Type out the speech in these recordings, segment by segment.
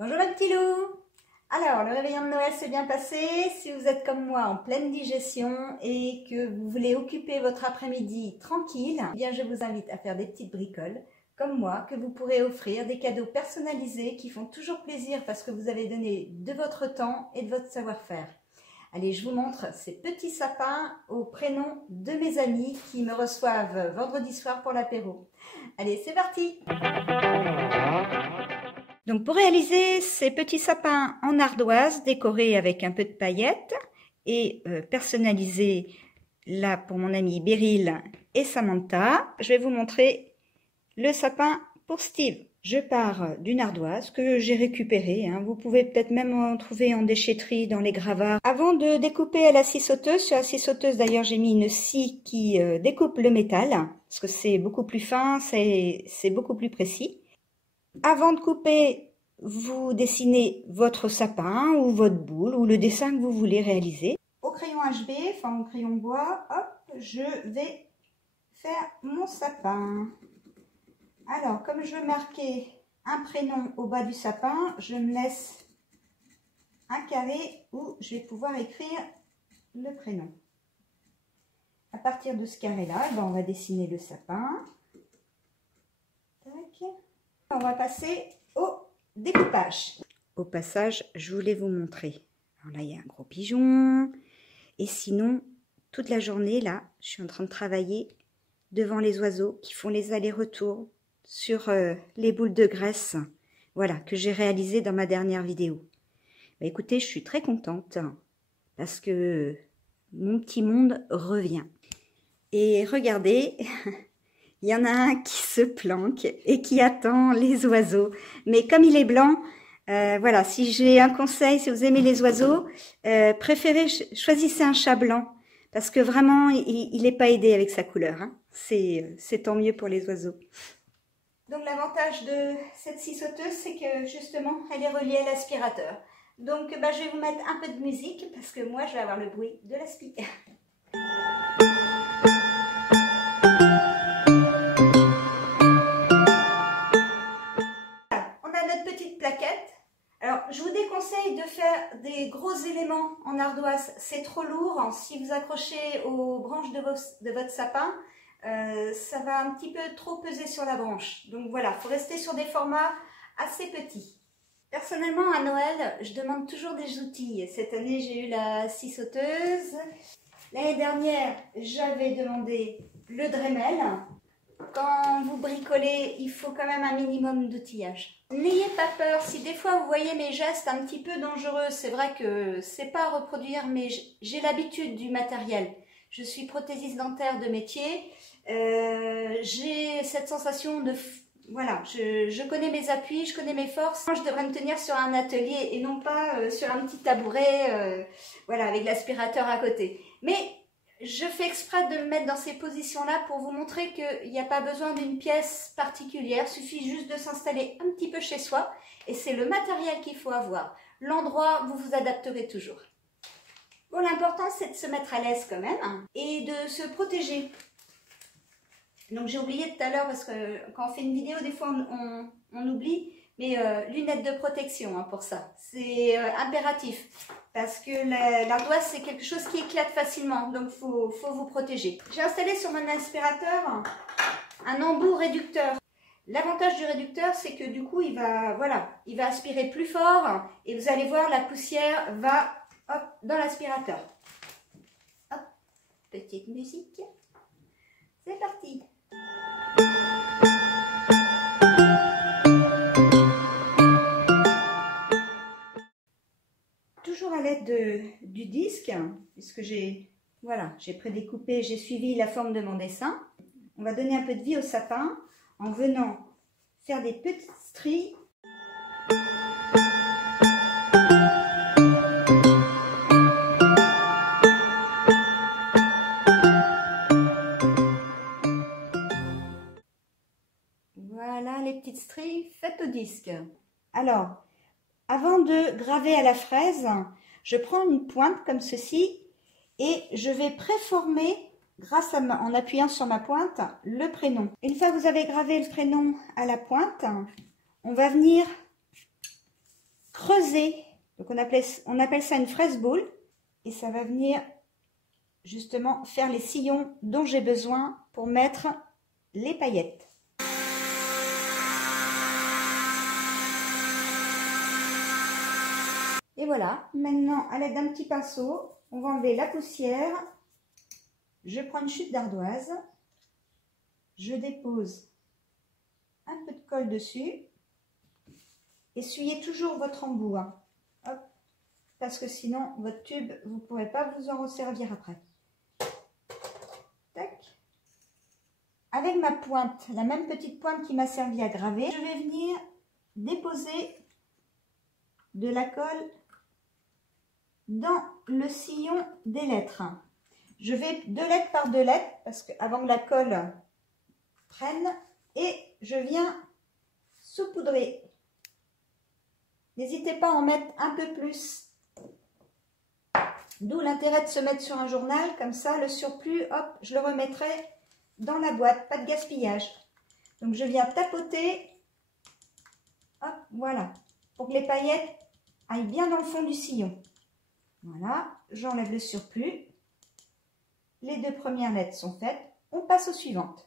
Bonjour les petits loups. Alors, le réveillon de Noël s'est bien passé. Si vous êtes comme moi en pleine digestion et que vous voulez occuper votre après-midi tranquille, eh bien je vous invite à faire des petites bricoles comme moi, que vous pourrez offrir des cadeaux personnalisés qui font toujours plaisir parce que vous avez donné de votre temps et de votre savoir-faire. Allez, je vous montre ces petits sapins au prénom de mes amis qui me reçoivent vendredi soir pour l'apéro. Allez, c'est parti! Donc pour réaliser ces petits sapins en ardoise décorés avec un peu de paillettes et personnalisés là pour mon ami Beryl et Samantha, je vais vous montrer le sapin pour Steve. Je pars d'une ardoise que j'ai récupérée, hein. Vous pouvez peut-être même en trouver en déchetterie dans les gravats. Avant de découper à la scie sauteuse, sur la scie sauteuse d'ailleurs j'ai mis une scie qui découpe le métal parce que c'est beaucoup plus fin, c'est beaucoup plus précis. Avant de couper, vous dessinez votre sapin ou votre boule ou le dessin que vous voulez réaliser. Au crayon HB, enfin au crayon bois, hop, je vais faire mon sapin. Alors, comme je veux marquer un prénom au bas du sapin, je me laisse un carré où je vais pouvoir écrire le prénom. À partir de ce carré-là, on va dessiner le sapin. Tac. On va passer au découpage. Au passage, je voulais vous montrer. Alors là, il y a un gros pigeon. Et sinon, toute la journée, là, je suis en train de travailler devant les oiseaux qui font les allers-retours sur les boules de graisse. Voilà, que j'ai réalisé dans ma dernière vidéo. Bah, écoutez, je suis très contente parce que mon petit monde revient. Et regardez... Il y en a un qui se planque et qui attend les oiseaux. Mais comme il est blanc, voilà, si j'ai un conseil, si vous aimez les oiseaux, choisissez un chat blanc. Parce que vraiment, il n'est pas aidé avec sa couleur. Hein. C'est tant mieux pour les oiseaux. Donc l'avantage de cette scie sauteuse, c'est que justement, elle est reliée à l'aspirateur. Donc je vais vous mettre un peu de musique parce que moi, je vais avoir le bruit de l'aspirateur. Alors, je vous déconseille de faire des gros éléments en ardoise, c'est trop lourd. Si vous accrochez aux branches de votre sapin, ça va un petit peu trop peser sur la branche. Donc voilà, il faut rester sur des formats assez petits. Personnellement, à Noël, je demande toujours des outils. Cette année, j'ai eu la scie sauteuse. L'année dernière, j'avais demandé le Dremel. Quand vous bricolez, il faut quand même un minimum d'outillage. N'ayez pas peur, si des fois vous voyez mes gestes un petit peu dangereux, c'est vrai que c'est pas à reproduire, mais j'ai l'habitude du matériel. Je suis prothésiste dentaire de métier, j'ai cette sensation de... Voilà, je connais mes appuis, je connais mes forces. Je devrais me tenir sur un atelier et non pas sur un petit tabouret, voilà, avec l'aspirateur à côté. Mais... je fais exprès de me mettre dans ces positions-là pour vous montrer qu'il n'y a pas besoin d'une pièce particulière, il suffit juste de s'installer un petit peu chez soi et c'est le matériel qu'il faut avoir. L'endroit, vous vous adapterez toujours. Bon, l'important c'est de se mettre à l'aise quand même et de se protéger. Donc j'ai oublié tout à l'heure parce que quand on fait une vidéo, des fois on oublie, mais lunettes de protection hein, pour ça, c'est impératif. Parce que l'ardoise, c'est quelque chose qui éclate facilement, donc faut vous protéger. J'ai installé sur mon aspirateur un embout réducteur. L'avantage du réducteur, c'est que du coup, il va aspirer plus fort et vous allez voir, la poussière va hop, dans l'aspirateur. Hop, petite musique. C'est parti. Toujours à l'aide du disque, puisque j'ai prédécoupé, j'ai suivi la forme de mon dessin. On va donner un peu de vie au sapin en venant faire des petites stries. Voilà les petites stries faites au disque. Alors, avant de graver à la fraise, je prends une pointe comme ceci et je vais préformer, en appuyant sur ma pointe, le prénom. Une fois que vous avez gravé le prénom à la pointe, on va venir fraiser. Donc on appelle ça une fraise boule. Et ça va venir justement faire les sillons dont j'ai besoin pour mettre les paillettes. Et voilà, maintenant à l'aide d'un petit pinceau, on va enlever la poussière. Je prends une chute d'ardoise, je dépose un peu de colle dessus. Essuyez toujours votre embout, hein. Hop, parce que sinon votre tube, vous ne pourrez pas vous en resservir après. Tac. Avec ma pointe, la même petite pointe qui m'a servi à graver, je vais venir déposer de la colle dans le sillon des lettres. Je vais 2 lettres par 2 lettres parce que avant que la colle prenne, et je viens saupoudrer. N'hésitez pas à en mettre un peu plus. D'où l'intérêt de se mettre sur un journal, comme ça le surplus, hop, je le remettrai dans la boîte, pas de gaspillage. Donc je viens tapoter, hop, voilà, pour que les paillettes aillent bien dans le fond du sillon. Voilà, j'enlève le surplus. Les 2 premières lettres sont faites. On passe aux suivantes.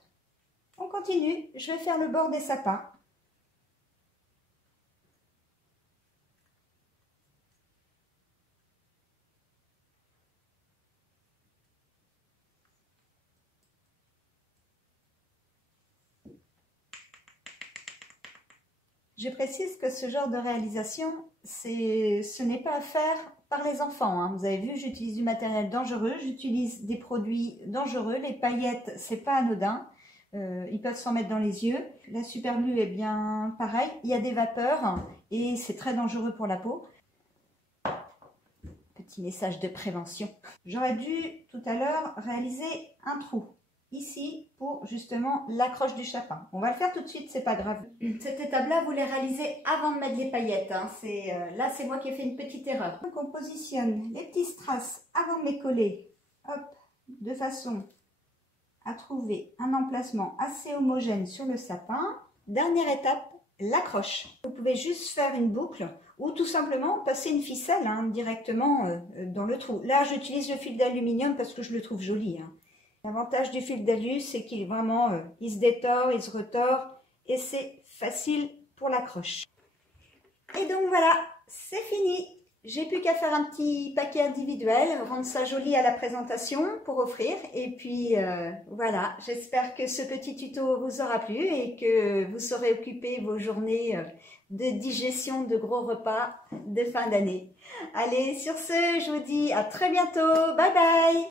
On continue. Je vais faire le bord des sapins. Je précise que ce genre de réalisation, ce n'est pas à faire par les enfants, hein. Vous avez vu, j'utilise du matériel dangereux, j'utilise des produits dangereux. Les paillettes, c'est pas anodin. Ils peuvent s'en mettre dans les yeux. La super glue est bien pareil. Il y a des vapeurs et c'est très dangereux pour la peau. Petit message de prévention. J'aurais dû tout à l'heure réaliser un trou ici pour justement l'accroche du chapin. On va le faire tout de suite, c'est pas grave. Cette étape-là, vous les réalisez avant de mettre les paillettes, hein. Là, c'est moi qui ai fait une petite erreur. Donc, on positionne les petits strass avant de les coller, hop, de façon à trouver un emplacement assez homogène sur le sapin. Dernière étape, l'accroche. Vous pouvez juste faire une boucle ou tout simplement passer une ficelle, hein, directement dans le trou. Là, j'utilise le fil d'aluminium parce que je le trouve joli, hein. L'avantage du fil d'alu, c'est qu'il vraiment, il se détord, il se retord et c'est facile pour l'accroche. Et donc voilà, c'est fini. J'ai plus qu'à faire un petit paquet individuel, rendre ça joli à la présentation pour offrir. Et puis voilà, j'espère que ce petit tuto vous aura plu et que vous saurez occuper vos journées de digestion de gros repas de fin d'année. Allez, sur ce, je vous dis à très bientôt. Bye bye!